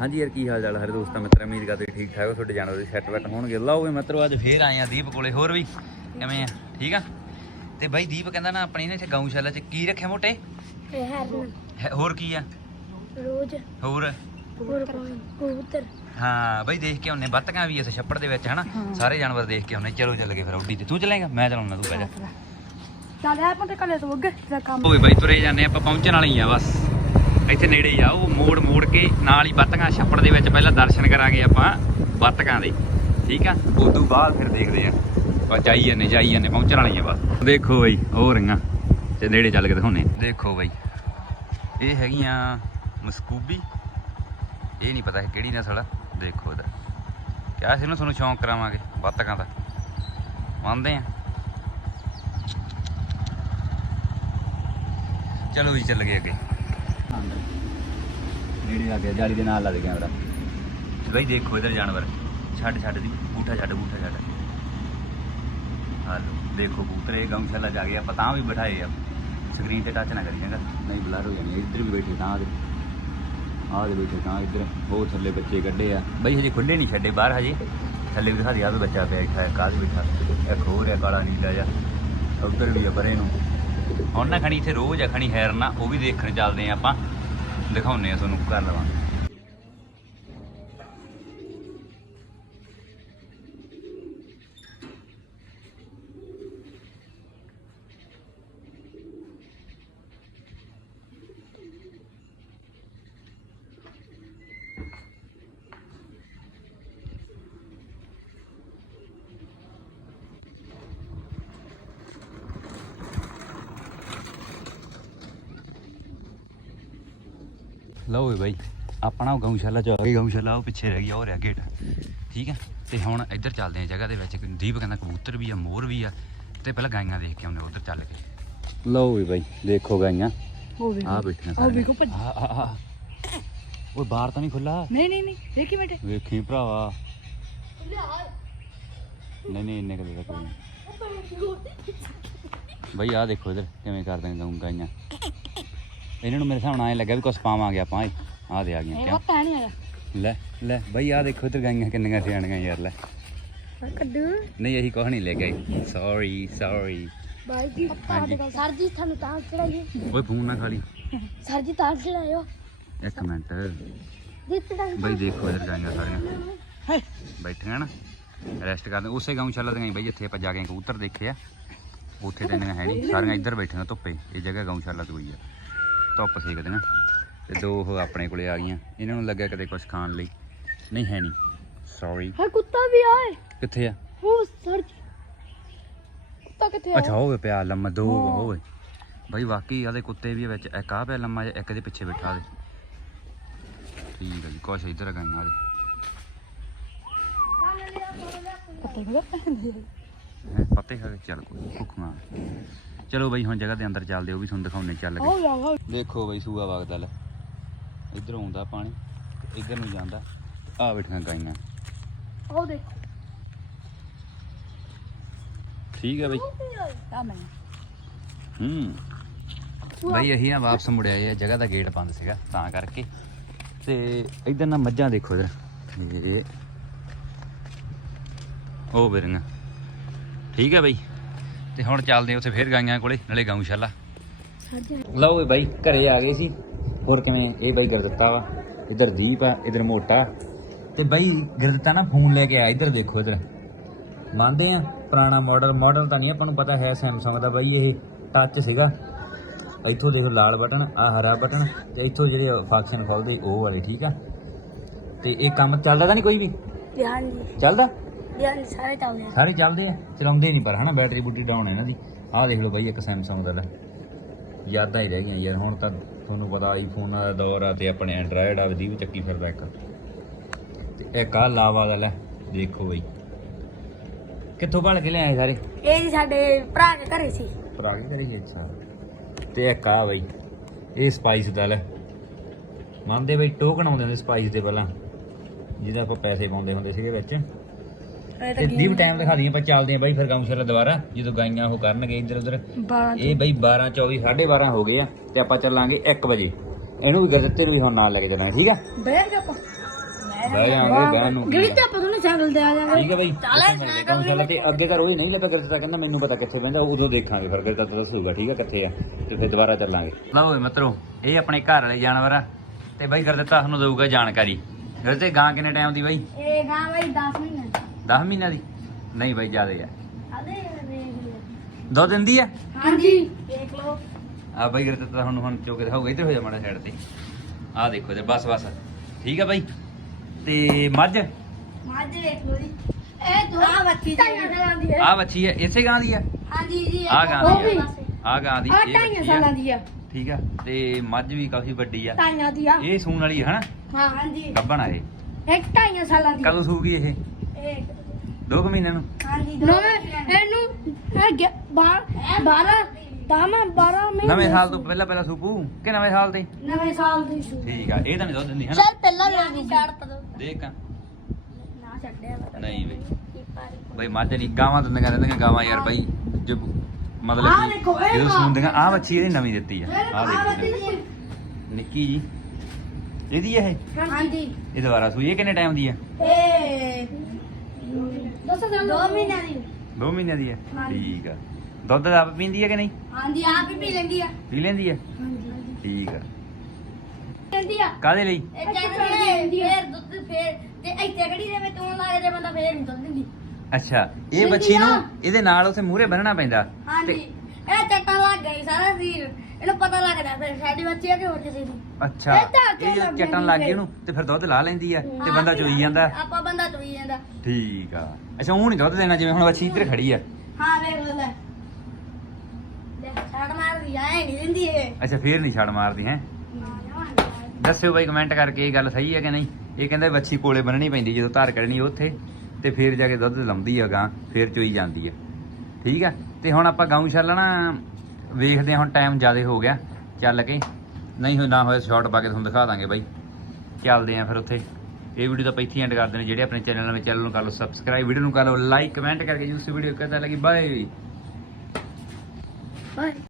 ਹਾਂਜੀ ਯਾਰ ਕੀ ਹਾਲ ਚਾਲ ਹਰੇ ਦੋਸਤਾਂ ਮਿੱਤਰ ਉਮੀਦ ਕਰਦੇ ਠੀਕ ਠਾਕ ਹੋ ਤੁਹਾਡੇ ਜਾਨਵਰ ਦੇ ਸੈੱਟ ਵੈਟ ਹੋਣਗੇ। ਲਓ ਵੀ ਮਿੱਤਰੋ ਅੱਜ ਫੇਰ ਆਏ ਆ ਦੀਪ ਕੋਲੇ ਹੋਰ ਵੀ ਕਿਵੇਂ ਆ? ਠੀਕ ਆ? ਤੇ ਬਾਈ ਦੀਪ ਕਹਿੰਦਾ ਨਾ ਆਪਣੀ ਨੇ ਇੱਥੇ ਗਊਸ਼ਾਲਾ 'ਚ ਕੀ ਰੱਖਿਆ ਮੋਟੇ? ਹਰਨ। ਹੋਰ ਕੀ ਆ? ਰੋਜ਼। ਹੋਰ? ਕਬੂਤਰ। ਹਾਂ ਬਾਈ ਦੇਖ ਕੇ ਆਉਨੇ ਬੱਤਕਾਂ ਵੀ ਇਸ ਛੱਪੜ ਦੇ ਵਿੱਚ ਹਨਾ? ਸਾਰੇ ਜਾਨਵਰ ਦੇਖ ਕੇ ਆਉਨੇ ਚਲੋ ਚੱਲ ਗਏ ਫਿਰ ਉੱਡੀ ਤੇ। ਤੂੰ ਚਲੇਗਾ? ਮੈਂ ਚਲਾਉਣਾ ਤੂੰ ਪਹਿਲਾਂ ਚੱਲ ਆ ਪਤਾ ਕੱਲੇ ਤੋਂ ਅੱਗੇ ਦਾ ਕੰਮ। ਓਏ ਬਾਈ ਤੁਰੇ ਜਾਂਦੇ ਆਪਾਂ ਪਹੁੰਚਣ ਵਾਲੇ ਹੀ ਆ ਬਸ। ਇੱਥੇ ਨੇੜੇ ਹੀ ਆ ਉਹ ਮੋੜ ਮੋੜ ਕੇ ਨਾਲ ਹੀ ਬੱਤਕਾਂ ਛੱਪੜ ਦੇ ਵਿੱਚ ਪਹਿਲਾਂ ਦਰਸ਼ਨ ਕਰਾਂਗੇ ਆਪਾਂ ਬੱਤਕਾਂ ਦੇ। ਠੀਕ ਆ? ਉਸ ਤੋਂ ਬਾਅਦ ਫਿਰ ਦੇਖਦੇ ਆ। ਆਪਾਂ ਜਾਈ ਜਾਂਦੇ ਜਾਈ ਜਾਂਦੇ ਪਹੁੰਚਣ ਵਾਲੇ ਹੀ ਆ ਬਸ। ਦੇਖੋ ਬਾਈ ਉਹ ਰੰਗਾਂ ਤੇ ਨੇੜੇ ਚੱਲ ਕੇ ਦਿਖਾਉਨੇ ਦੇਖੋ ਬਾਈ ਇਹ ਹੈਗੀਆਂ ਮਸਕੂਬੀ। ਇਹ ਨਹੀਂ ਪਤਾ ਕਿਹੜੀ ਨਸਲ ਆ। ਦੇਖੋ ਇਹਦਾ ਕਿਆ ਸੀ ਨਾ ਤੁਹਾਨੂੰ ਸ਼ੌਂਕ ਕਰਾਵਾਂਗੇ ਬੱਤਕਾਂ ਦਾ। ਮੰਨਦੇ ਆ। ਚਲੋ ਜੀ ਚੱਲ ਗਏ ਅੱਗੇ। ਨੇੜੇ ਆ ਗਿਆ ਜਾਲੀ ਦੇ ਨਾਲ ਲੱਗ ਗਿਆ ਬਈ ਦੇਖੋ ਇਧਰ ਜਾਨਵਰ ਛੱਡ ਛੱਡ ਦੀ ਬੂਠਾ ਛੱਡ ਬੂਠਾ ਛੱਡ। ਹਾਲੋ ਦੇਖੋ ਕਬੂਤਰ ਇਹ ਗਊਸ਼ਾਲਾ ਜਾ ਗਏ ਆਪਾਂ ਤਾਂ ਵੀ ਬਿਠਾਏ ਆ। ਸਕਰੀਨ ਤੇ ਟੱਚ ਨਾ ਕਰੀ ਜਾਂਗਾ ਨਹੀਂ ਬਲਰ ਹੋ ਜਾਣੀ ਇੱਧਰ ਵੀ ਬੈਠੇ ਤਾਂ ਦੇ। ਆਹ ਦੇ ਬੈਠੇ ਤਾਂ ਇੱਧਰ ਉਹ ਥੱਲੇ ਬੱਚੇ ਕੱਢੇ ਆ। ਬਈ ਹਜੇ ਖੁੱਲੇ ਨਹੀਂ ਛੱਡੇ ਬਾਹਰ ਹਜੇ। ਥੱਲੇ ਵੀ ਦਿਖਾ ਦਿਆ ਵੀ ਬੱਚਾ ਬੈਠਾ ਹੈ ਕਾਹ ਬੈਠਾ ਇੱਕ ਹੋਰ ਹੈ ਕਾਲਾ ਨੀਲਾ ਜਿਹਾ। ਉੱਧਰ ਵੀ ਆ ਪਰੇ ਨੂੰ। ਹੁਣ ਨਾ ਖਣੀ ਇੱਥੇ ਰੋਜ਼ ਆ, ਖਣੀ ਹੈਰਨ ਆ ਉਹ ਵੀ ਦੇਖਣ ਚੱਲਦੇ ਆ ਆਪਾਂ। ਦਿਖਾਉਨੇ ਆ ਤੁਹਾਨੂੰ ਕਰ ਲਵਾਂਗੇ। ਲਓ ਵੀ ਬਾਈ ਆਪਣਾ ਉਹ ਗਊਸ਼ਾਲਾ ਚ ਆ ਗਈ ਗਊਸ਼ਾਲਾ ਉਹ ਪਿੱਛੇ ਰਹਿ ਗਿਆ ਉਹ ਰਿਹਾ ਗੇਟ। ਠੀਕ ਹੈ? ਤੇ ਹੁਣ ਇੱਧਰ ਚੱਲਦੇ ਆ ਜਗ੍ਹਾ ਦੇ ਵਿੱਚ ਦੀਪ ਕਹਿੰਦਾ ਕਬੂਤਰ ਵੀ ਆ ਮੋਰ ਵੀ ਆ ਤੇ ਪਹਿਲਾਂ ਗਾਈਆਂ ਦੇਖ ਕੇ ਆਉਂਦੇ ਉਧਰ ਚੱਲ ਕੇ। ਲਓ ਵੀ ਬਾਈ ਦੇਖੋ ਗਾਈਆਂ। ਆ ਬੈਠੀਆਂ ਵੇਖੋ ਭੱਜ। ਆ ਆ ਆ ਓਏ ਬਾਹਰ ਤਾਂ ਨਹੀਂ ਖੁੱਲਾ ਨਹੀਂ ਨਹੀਂ ਨਹੀਂ ਦੇਖੀ ਬੇਟੇ ਵੇਖੀ ਭਰਾਵਾ। ਨਹੀਂ ਨਹੀਂ ਇੰਨੇ ਕਦੇ ਨਹੀਂ। ਬਈ ਆ ਦੇਖੋ ਇਧਰ ਕਿਵੇਂ ਕਰਦੇ ਨੇ ਗਾਈਆਂ। ਇਹਨਾਂ ਨੂੰ ਮੇਰੇ ਹਿਸਾਬ ਨਾਲ ਐ ਲੱਗਾ ਵੀ ਕੁਛ ਪਾਵਾਂਗੇ ਆਪਾਂ ਆ ਦੇ ਆ ਗਈਆਂ ਇਹ ਕਿਉਂ ਪਤਾ ਨਹੀਂ ਆਇਆ ਲੈ ਲੈ ਬਈ ਆ ਦੇਖੋ ਇਧਰ ਗਾਈਆਂ ਕਿੰਨੀਆਂ ਸਿਆਣੀਆਂ ਯਾਰ ਲੈ। ਕੱਦੂ ਨਹੀਂ ਇਹੀ ਕੁਛ ਨਹੀਂ ਲੈ ਗਏ ਸੌਰੀ ਸੌਰੀ ਬਾਈ ਜੀ ਹਾਂਜੀ। ਸਰ ਜੀ ਤੁਹਾਨੂੰ ਤਾਂ ਚੜਾਈਏ। ਓਏ ਫੋਨ ਨਾ ਖਾਲੀ। ਸਰ ਜੀ ਤਾਂ ਚੜਾਇਓ। ਇੱਕ ਮਿੰਟ। ਦਿੱਤਾ ਬਈ ਦੇਖੋ ਇਧਰ ਗਾਈਆਂ ਸਾਰੀਆਂ। ਬੈਠੀਆਂ ਨਾ ਰੈਸਟ ਕਰਦੇ। ਉਸੇ ਗਊਸ਼ਾਲਾ ਦੀਆਂ ਹੀ ਬਈ ਜਿੱਥੇ ਆਪਾਂ ਜਾ ਕੇ ਕਬੂਤਰ ਦੇਖੇ ਆ। ਉੱਥੇ ਤਾਂ ਇੰਨੀਆਂ ਹੈ ਨਹੀਂ ਸਾਰੀਆਂ ਇੱਧਰ ਬੈਠੀਆਂ ਧੁੱਪੇ। ਇਹ ਜਗ੍ਹਾ ਗਊਸ਼ਾਲਾ ਤੋਂ ਹੀ ਆ। ਧੁੱਪ ਸੇਕਦੇ ਨਾ ਤੇ ਦੋ ਉਹ ਆਪਣੇ ਕੋਲੇ ਆ ਗਈਆਂ। ਇਹਨਾਂ ਨੂੰ ਲੱਗਿਆ ਕਦੇ ਕੁਝ ਖਾਣ ਲਈ। ਨਹੀਂ ਹੈ ਨਹੀਂ। ਸੌਰੀ ਹਾਂ ਕੁੱਤਾ ਵੀ ਆਏ ਕਿੱਥੇ ਆ? ਉਹ ਸਰ ਕੁੱਤਾ ਕਿੱਥੇ ਆ? ਅੱਛਾ ਹੋਵੇ ਪਿਆ ਲੰਮਾ ਦੋ ਹੋਵੇ ਬਈ ਵਾਕਈ ਆਦੇ ਕੁੱਤੇ ਵੀ ਵਿੱਚ। ਇੱਕ ਆ ਪਿਆ ਲੰਮਾ ਇੱਕ ਦੇ ਪਿੱਛੇ ਬੈਠਾ ਦੇ ਠੀਕ ਹੈ ਜੀ ਕੁਛ ਇੱਧਰ ਗਾਈਆਂ ਦੇ ਕੁੱਤੇ ਕੋਲ ਹੈਂ, ਪੱਤੇ ਖਾ ਕੇ ਚੱਲ ਕੋਈ ਭੁੱਖਣਾ ਚਲੋ ਬਈ ਹੁਣ ਜਗ੍ਹਾ ਦੇ ਅੰਦਰ ਚੱਲਦੇ ਉਹ ਵੀ ਤੁਹਾਨੂੰ ਦਿਖਾਉਣੇ ਚੱਲ ਜਾਵਾ ਦੇਖੋ ਬਈ ਸੂਆ ਵਗਦਾ ਲੈ। ਇੱਧਰ ਆਉਂਦਾ ਪਾਣੀ ਇੱਧਰ ਨੂੰ ਜਾਂਦਾ। ਆ ਬੈਠੀਆਂ ਗਾਈਆਂ। ਉਹ ਦੇ ਠੀਕ ਹੈ ਬਈ। ਹੂੰ। ਬਈ ਅਸੀਂ ਨਾ ਵਾਪਸ ਮੁੜਿਆ ਇਹ ਜਗ੍ਹਾ ਦਾ ਗੇਟ ਬੰਦ ਸੀਗਾ ਤਾਂ ਕਰਕੇ। ਤੇ ਇੱਧਰ ਨਾ ਮੱਝਾਂ ਦੇਖੋ ਇਧਰ। ਇਹ। ਉਹ ਬਿਰੰਗਾ ਠੀਕ ਹੈ ਬਈ। ਤੇ ਹੁਣ ਚੱਲਦੇ ਹਾਂ ਉੱਥੇ ਫੇਰ ਗਾਈਆਂ ਕੋਲੇ ਨਾਲੇ ਜੀ ਲਓ ਵੀ ਬਾਈ ਘਰੇ ਆ ਗਏ ਸੀ। ਹੋਰ ਕਿਵੇਂ? ਇਹ ਬਾਈ ਗੁਰਦੱਤਾ ਵਾ। ਇਧਰ ਦੀਪ ਆ ਇਧਰ ਮੋਟਾ। ਤੇ ਬਾਈ ਗੁਰਦੱਤਾ ਨਾ ਫੋਨ ਲੈ ਕੇ ਆਇਆ ਇਧਰ ਦੇਖੋ ਇਧਰ। ਮੰਨਦੇ ਆ ਪੁਰਾਣਾ ਮਾਡਲ ਮਾਡਲ ਤਾਂ ਨਹੀਂ ਆਪਾਂ ਨੂੰ ਪਤਾ ਹੈ ਸੈਮਸੰਗ ਦਾ ਬਾਈ ਇਹ ਟੱਚ ਸੀਗਾ। ਇੱਥੋਂ ਦੇਖੋ ਲਾਲ ਬਟਨ ਆ ਹਰਾ ਬਟਨ ਤੇ ਇੱਥੋਂ ਜਿਹੜੇ ਫੰਕਸ਼ਨ ਖੁੱਲਦੇ ਉਹ ਵਾਲੇ ਠੀਕ ਆ? ਤੇ ਇਹ ਕੰਮ ਚੱਲਦਾ ਤਾਂ ਨਹੀਂ ਕੋਈ ਵੀ? ਧਿਆਨ ਜੀ ਚੱਲਦਾ? ਸਾਰੇ ਚੱਲਦੇ ਆ। ਸਾਰੇ ਚੱਲਦੇ ਆ? ਚਲਾਉਂਦੇ ਨਹੀਂ ਪਰ ਹਨਾ ਬੈਟਰੀ ਬੂਟੀ ਡਾਊਨ ਹੈ ਇਹਨਾਂ ਦੀ। ਆਹ ਦੇਖ ਲਓ ਬਾਈ ਇੱਕ ਸੈਮਸੰਗ ਦਾ ਲੈ। ਯਾਦਾਂ ਹੀ ਰਹਿ ਗਈਆਂ ਯਾਰ ਹੁਣ ਤਾਂ ਤੁਹਾਨੂੰ ਪਤਾ ਆਈਫੋਨ ਦਾ ਦੌਰ ਆ ਤੇ ਆਪਣੇ ਐਂਡਰਾਇਡ ਆ ਦੀ ਵੀ ਚੱਕੀ ਫਿਰਦਾ ਇੱਕ। ਤੇ ਇੱਕ ਆ ਲਾਵਾ ਦਾ ਲੈ ਦੇਖੋ ਬਈ। ਕਿੱਥੋਂ ਭਲ ਕੇ ਲਿਆਏ ਸਾਰੇ? ਇਹ ਜੀ ਸਾਡੇ ਭਰਾ ਦੇ ਘਰੇ ਸੀ। ਭਰਾ ਕੇ ਕਰੀ ਅੱਛਾ ਤੇ ਇੱਕ ਆ ਬਈ ਇਹ ਸਪਾਈਸ ਦਾ ਲੈ। ਮੰਨਦੇ ਬਈ ਟੋਕਨ ਆਉਂਦੇ ਹੁੰਦੇ ਸਪਾਈਸ ਦੇ ਪਹਿਲਾਂ ਜਿਹਦਾ ਆਪਾਂ ਪੈਸੇ ਪਾਉਂਦੇ ਹੁੰਦੇ ਸੀਗੇ ਵਿੱਚ। ਦੀਪ ਟਾਈਮ ਦਿਖਾ ਦਈਏ ਆਪਾਂ ਚੱਲਦੇ ਆਂ ਬਾਈ ਫਿਰ ਗਊਸ਼ਾਲਾ ਦੁਬਾਰਾ ਜਦੋਂ ਗਾਈਆਂ ਉਹ ਕਰਨਗੇ ਇੱਧਰ ਉੱਧਰ। ਇਹ ਬਈ 12 24 12:30 ਹੋ ਗਏ ਆ ਤੇ ਆਪਾਂ ਚੱਲਾਂਗੇ 1 ਵਜੇ। ਇਹਨੂੰ ਵੀ ਗੁਰਦੱਤੇ ਨੂੰ ਵੀ ਹੁਣ ਨਾਲ ਲੈ ਕੇ ਚੱਲਾਂਗੇ ਠੀਕ ਆ? ਬੈਠ ਜਾ ਆਪਾਂ। ਬਹਿ ਜਾਵਾਂਗੇ ਨੂੰ। ਗੜੀ ਆ। ਤੇ ਆਪਾਂ ਦੋਨੇ ਸਾਈਕਲ ਤੇ ਆ ਜਾਵਾਂਗੇ। ਠੀਕ ਹੈ ਬਈ। ਚੱਲ ਕੇ ਅੱਗੇ ਘਰ ਉਹ ਹੀ ਨਹੀਂ ਲੱਭਿਆ ਕਰਦੇ ਤਾਂ ਕਹਿੰਦਾ ਮੈਨੂੰ ਪਤਾ ਕਿੱਥੇ ਬਹਿੰਦਾ ਉਦੋਂ ਦੇਖਾਂਗੇ ਫਿਰ ਕਰਦਾ ਤਾਂ ਦੱਸੂਗਾ ਠੀਕ ਹੈ ਕਿੱਥੇ ਆ। ਤੇ ਫਿਰ ਦੁਬਾਰਾ ਚੱਲਾਂਗੇ। ਲਓ ਓਏ ਮਿੱਤਰੋ ਇਹ ਆਪਣੇ ਘਰ ਵਾਲੇ ਜਾਨਵਰ ਆ। ਤੇ ਬਾਈ ਗੁਰਦਿੱਤਾ ਤੁਹਾਨੂੰ ਦਊਗਾ ਜਾਣਕਾਰੀ। ਗੁਰਦੇ ਗਾਂ ਕਿੰਨੇ ਟਾਈਮ ਦੀ ਬਾਈ? ਇਹ ਗਾਂ ਬਾਈ 10 ਮਹੀਨੇ 10 ਮਹੀਨਿਆਂ ਦੀ? ਨਹੀਂ ਬਾਈ ਜ਼ਿਆਦੇ ਆ ਦੋ ਦਿਨ ਦੀ ਆ ਹਾਂਜੀ ਦੇਖ ਲਓ। ਆ ਬਾਈ ਗੁਰਦਿੱਤਾ ਹੁਣ ਹੁਣ ਚੋਕੇ ਦਿਖਾਊਗਾ ਇੱਧਰ ਹੋ ਜਾ ਮਾੜਾ ਸਾਈਡ ਤੇ। ਆ ਦੇਖੋ ਤੇ ਬਸ ਬਸ। ਠੀਕ ਆ ਬਾਈ? ਤੇ ਮੱਝ? ਮਾਝ ਦੇਖ ਲਓ ਜੀ। ਇਹ ਦੋ ਆ ਬੱਚੀ ਜੀ ਆ ਹੈ ਇਸੇ ਗਾਂ ਦੀ ਆ ਹਾਂਜੀ ਜੀ ਆ ਗਾਂ ਦੀ ਆ ਗਾਂ ਦੀ ਆ ਇਹ ਢਾਈਆਂ ਬੱਚੀ ਆ। ਸਾਲਾਂ ਦੀ ਆ। ਠੀਕ ਆ ਤੇ ਮੱਝ ਵੀ ਕਾਫੀ ਵੱਡੀ ਆ। ਢਾਈਆਂ ਦੀ ਆ। ਇਹ ਸੂਣ ਵਾਲੀ ਹੈ ਹਨਾ? ਹਾਂ। ਹਾਂਜੀ। ਗੱਬਣ ਆ ਇਹ। ਇੱਕ ਢਾਈਆਂ ਸਾਲਾਂ ਦੀ ਕਦੋਂ ਸੂਗੀ ਇਹ? ਇਹ 2 ਮਹੀਨਿਆਂ ਨੂੰ। ਹਾਂਜੀ ਨਵੇਂ ਇਹਨੂੰ ਇਹ 12 12 ਦਾਮਾ 12 ਮਹੀਨੇ ਨਵੇਂ ਸਾਲ ਤੋਂ ਪਹਿਲਾਂ ਪਹਿਲਾਂ ਸੂਪੂ ਕਿ ਨਵੇਂ ਸਾਲ ਤੇ ਨਵੇਂ ਸਾਲ ਦੀ ਸ਼ੁਰੂ ਠੀਕ ਆ ਇਹ ਤਾਂ ਨਹੀਂ ਦੁੱਧ ਦਿੰਦੀ ਹਨਾ? ਸਰ ਪਹਿਲਾਂ ਲੈ ਗਈ। ਛੱਡ ਤਾ ਦੇਖ ਆ। ਨਾ ਛੱਡਿਆ ਪਤਾ ਨਹੀਂ ਬਈ। ਬਈ ਮੱਝ ਨਹੀਂ ਗਾਵਾਂ ਦਿੰਦੀਆਂ ਰਹਿੰਦੀਆਂ ਗਾਵਾਂ ਯਾਰ ਬਾਈ ਜੋ ਮਤਲਬ ਆਹ ਕਿ ਦੇਖੋ, ਇਹ ਜਦੋਂ ਗਾਂ। ਸੂੰਦੀਆਂ ਆ ਬੱਚੀ ਇਹਦੀ ਨਵੀਂ ਦਿੱਤੀ ਆ। ਆ ਆ ਦੇਖੋ ਨਿੱਕੀ ਜੀ। ਇਹਦੀ ਇਹ? ਹਾਂਜੀ। ਇਹ ਦੁਬਾਰਾ ਸੂਈ ਇਹ ਕਿੰਨੇ ਟਾਈਮ ਦੀ ਆ? ਇਹ ਦੱਸੋ ਦੋ ਮਹੀਨਿਆਂ ਦੀ। 2 ਮਹੀਨਿਆਂ ਦੀ ਆ ਹਾਂਜੀ। ਠੀਕ ਆ। ਦੁੱਧ ਆਪ ਪੀਂਦੀ ਆ ਕਿ ਨਹੀਂ? ਹਾਂਜੀ ਆਪ ਹੀ ਪੀ ਲੈਂਦੀ ਆ। ਪੀ ਲੈਂਦੀ ਆ ਹਾਂਜੀ। ਠੀਕ ਆ। ਲੈਂਦੀ ਆ। ਕਾਦੇ ਲਈ? ਇਹ ਫੇਰ ਦੁੱਧ ਫੇਰ ਤੇ ਇੱਥੇ ਕਿਹੜੀ ਦੇ ਵਿੱਚ ਤੂੰ ਲਾ ਦੇ ਬੰਦਾ ਫੇਰ ਨਹੀਂ ਦੁੱਧ ਦਿੰਦੀ। ਅੱਛਾ ਇਹ ਬੱਚੀ ਨੂੰ ਆ। ਇਹਦੇ ਨਾਲ ਉਥੇ ਮੂਹਰੇ ਬੰਨਣਾ ਪੈਂਦਾ। ਹਾਂਜੀ। ਤੇ- ਇਹ ਚੱਟਾ ਲੱਗ ਗਈ ਸਾਰਾ ਸਰੀਰ। ਇਹਨੂੰ ਪਤਾ ਲੱਗਦਾ ਫਿਰ ਸਾਡੀ ਬੱਚੀ ਆ ਕਿ ਹੋਰ ਕਿਸੇ ਦੀ। ਅੱਛਾ ਇਹ ਤਾਂ ਅੱਗੇ ਇਹ ਲੱਗ ਚਟਣ ਜਾਂਦੀ ਲੱਗ ਗਈ। ਉਹਨੂੰ ਤੇ ਫਿਰ ਦੁੱਧ ਲਾ ਲੈਂਦੀ ਆ ਤੇ ਬੰਦਾ ਚੋਈ ਜਾਂਦਾ। ਆਪਾਂ ਬੰਦਾ ਚੋਈ ਜਾਂਦਾ। ਠੀਕ ਆ। ਅੱਛਾ ਉਹ ਨਹੀਂ ਦੁੱਧ ਦੇਣਾ ਜਿਵੇਂ ਹੁਣ ਬੱਚੀ ਇੱਧਰ ਖੜੀ ਆ। ਹਾਂ ਵੇਖ ਲੈ। ਛੱਡ ਮਾਰਦੀ ਐ ਨਹੀਂ ਦਿੰਦੀ ਇਹ। ਅੱਛਾ ਫੇਰ ਨਹੀਂ ਛੜ ਮਾਰਦੀ ਹੈ? ਦੱਸਿਓ ਬਾਈ ਕਮੈਂਟ ਕਰਕੇ ਇਹ ਗੱਲ ਸਹੀ ਹੈ ਕਿ ਨਹੀਂ? ਇਹ ਕਹਿੰਦਾ ਬੱਚੀ ਕੋਲੇ ਬੰਨਣੀ ਪੈਂਦੀ ਜਦੋਂ ਧਾਰ ਕੱਢਣੀ ਉੱਥੇ ਤੇ ਫੇਰ ਜਾ ਕੇ ਦੁੱਧ ਲਾਉਂਦੀ ਆ ਗਾਂ ਫੇਰ ਚੋਈ ਜਾਂਦੀ ਆ। ਠੀਕ ਆ? ਤੇ ਹੁਣ ਆਪਾਂ ਗਊਸ਼ਾਲਾ ਨਾ ਵੇਖਦੇ ਹਾਂ ਹੁਣ ਟਾਈਮ ਜ਼ਿਆਦਾ ਹੋ ਗਿਆ। ਚੱਲ ਕੇ। ਨਹੀਂ ਹੋ ਨਾ ਹੋਇਆ ਸ਼ਾਰਟ ਪਾ ਕੇ ਤੁਹਾਨੂੰ ਦਿਖਾ ਦਾਂਗੇ ਬਾਈ। ਚੱਲਦੇ ਆ ਫਿਰ ਉੱਥੇ। ਇਹ ਵੀਡੀਓ ਤਾਂ ਆਪਾਂ ਇੱਥੇ ਐਂਡ ਕਰਦੇ ਨੇ ਜਿਹੜੇ ਆਪਣੇ ਚੈਨਲ ਵਿੱਚ ਚੈਨਲ ਨੂੰ ਕਰ ਲਓ ਸਬਸਕ੍ਰਾਈਬ ਵੀਡੀਓ ਨੂੰ ਕਰ ਲਓ ਲਾਈਕ ਕਮੈਂਟ ਕਰਕੇ ਜੀ ਵੀਡੀਓ ਕਿਦਾਂ ਲੱਗੀ। Bye bye